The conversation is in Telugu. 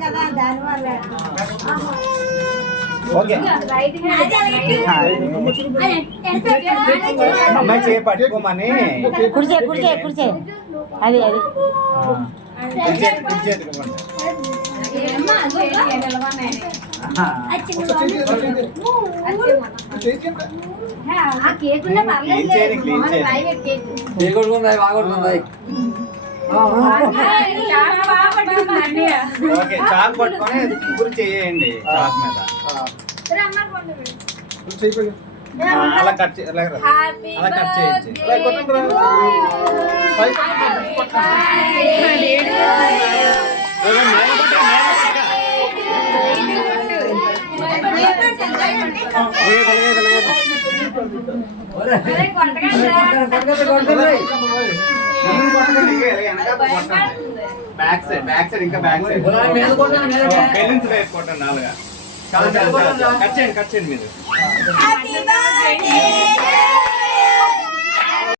కదా దానివల్ల అమ్మాయి చేయ పట్టుకోమని కుర్చే కుర్చే కుర్చే అది అది చాక్ పట్టుకొని గురి చేయండి చాక్ మీద అలా కట్ అలా కట్ చేయించి బ్యాక్ సైడ్ ఇంకా బ్యాక్ సైడ్ బెలూన్స్ వేసుకోండి నాలుగా కట్ చేయండి మీరు